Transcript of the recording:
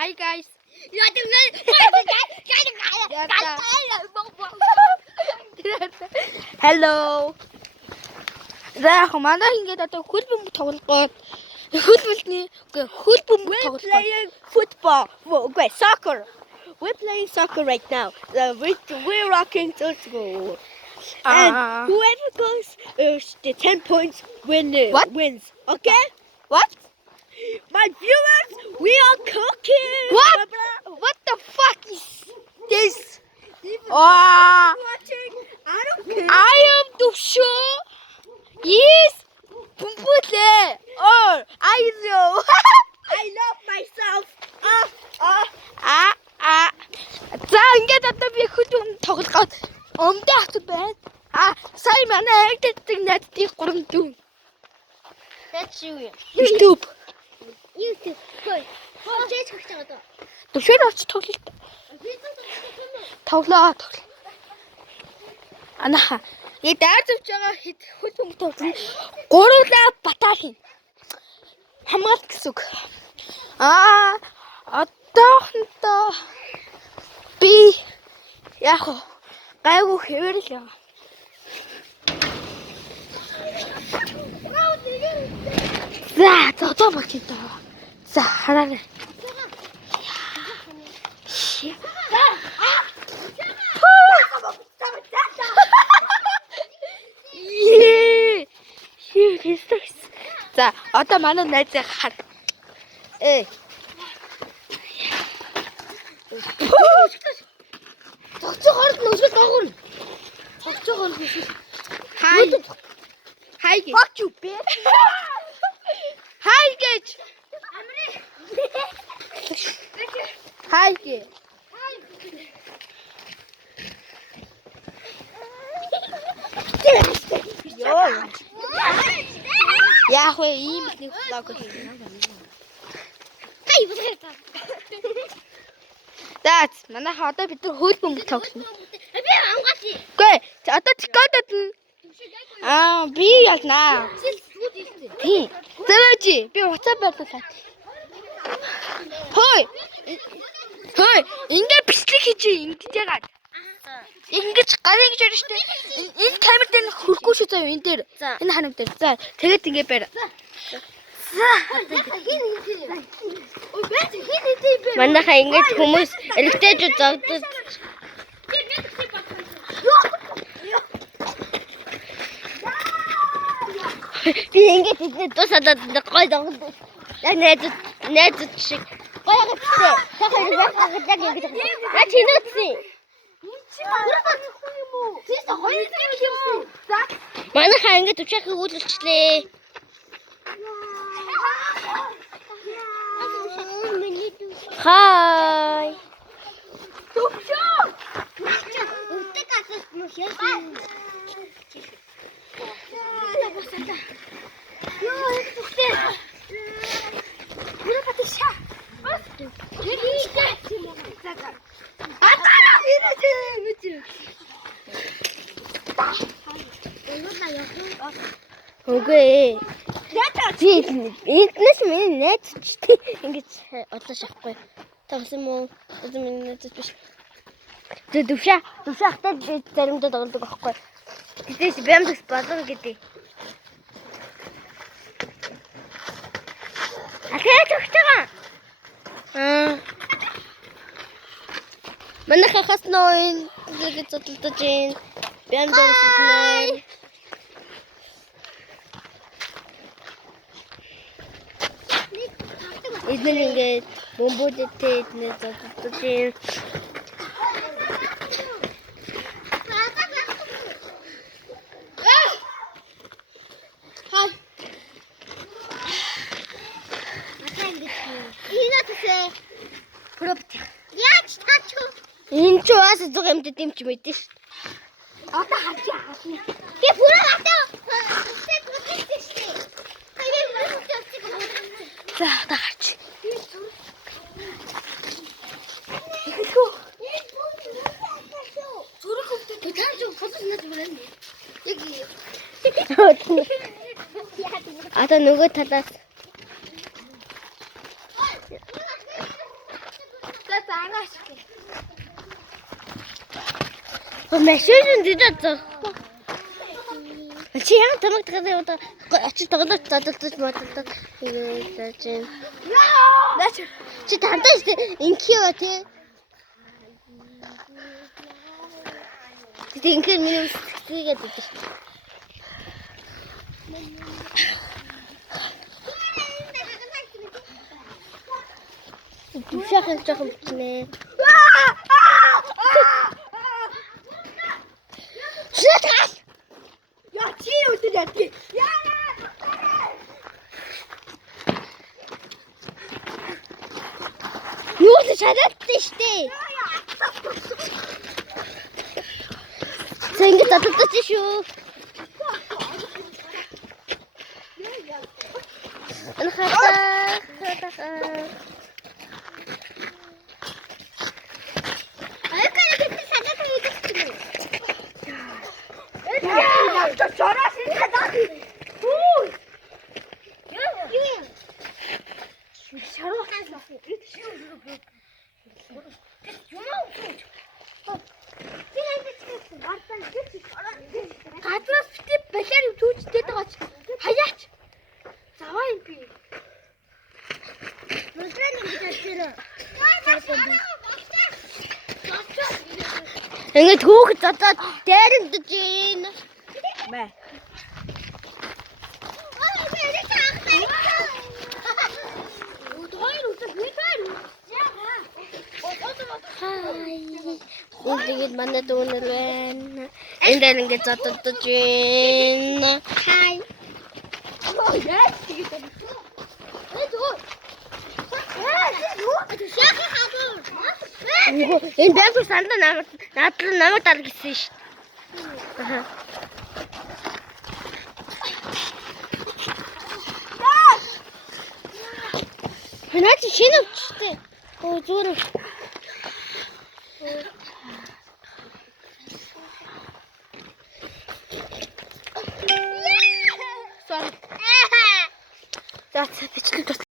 Hi guys. Hello. За манай ингээд одоо хөл бөмбөг тоглоод хөл бөмбөний We're playing football. Okay, soccer. We're playing soccer right now. We're rocking to school. And whoever goes the 10 points wins. Okay? What? My viewers, we are cooking. What the fuck is this? Watching. I don't care. I am the show. Yes. Bumbutle. Oh, I know. I love myself. За ингээд одоо би хөл бөмбөг тоглоод өмдөө хатад байна. Сая манай эгддэг найдтыг 3 дүү. That's you. YouTube. Хөөе. Чэж хагч байгаа даа. Төвшөр авч тоглолт. Тоглоо. Анаха. Я дайр зөвж байгаа хэд хөл бөмбөг тоглоно. Гурлаа батална. Хамгаалт гэсэн үг. Одоохондоо би яг гайгүй хэвээр л яваа. За одоо багч даа. За хараарай. За одоо манай найзыг хар. Цогцохоор нүсгэл дагуул. Цогцохоор нүсгэл. Хай гэж. Fuck you bitch. Хай гэж. Хай гэж. Яг вэ ийм их нэг влог хийх. Хай бүгд. За манай одоо бид нар хөл бөмбөг тоглоно. Би амгаалъя. Үгүй одоо тикодод нь би ялнаа. Тийм. Зөөж би WhatsApp байлуулаад. Хөөе. Ингээ бичлэг хийж ингэж яагаад? Ингэж гарын гэж ярина шүү дээ. Энэ камер дээр хөрөхгүй шүү заяа энэ дээр. Энэ ханам дээр. За тэгээд ингээ барь. Манайхаа ингэж хүмүүс электежүүд зогдож би ингэж эдгээр тусаад гой догдож найзууд шиг гоё гэвчээ сахар яг ингэж яа чинөөцсөн манайхаа ингэж өчөөхийг үйлчлээ. Hi. Төвчөө. Үрдэг асууж мөш яа. Ёо, төвчөө. Юу батша? Бас. Атаа ирэж. Үгүй. Эднээс миний найз ч ингэж одлоо шахахгүй. Тавсан мó. Одоо миний найз биш. Дөвшахтай би заримдаа тоглодог байхгүй. Тэдээс бямдагс болон гэдэг. Ахаа төгч байгаа. Манайхаа хаснаа ингэж зодтолдож байна. Бямдагс иднэ. Эдгээр ингээд бомбуудтэй эдгээр зодтолдож байна. Энэ ч бас зүг юмд дэмч мэдэн шүү. Одоо харж яах вэ? Би бүрээ гатаа. За таач. Зүрх хөвтэй тань ч фотос над бүрэн. Яг Одоо нөгөө талаас Машин дижээ. Чи яа тамаг tagad одоо очиж тоглож задалдаж боддог. Тэгээд чинь. Чи тандаа штэ инкио тий. Тэг инкио миний үсчихгээд байдаг. Түшээхэн жоохон бичнэ. Шатас. Я чи өдөр ядгийг. Юу ч шалаадтай штэ. Зингээ татдаг шүү. Ана хата. Гаднаас битээ балиар юм түүчтэй байгаач. Хаяач. Заваа юм би. Ингээд хүүхэд задаад дайрагдаж байна. Мэ. Энд тэгээд манай дүүнэр байна. Энд ингээд задагдаж байна. Хай. Энэ бэлгүй сандаа намайг дал гэсэн шүү. Аха. Ханаач шинэ өвчтэй. Оо зүгээр. За бичлэг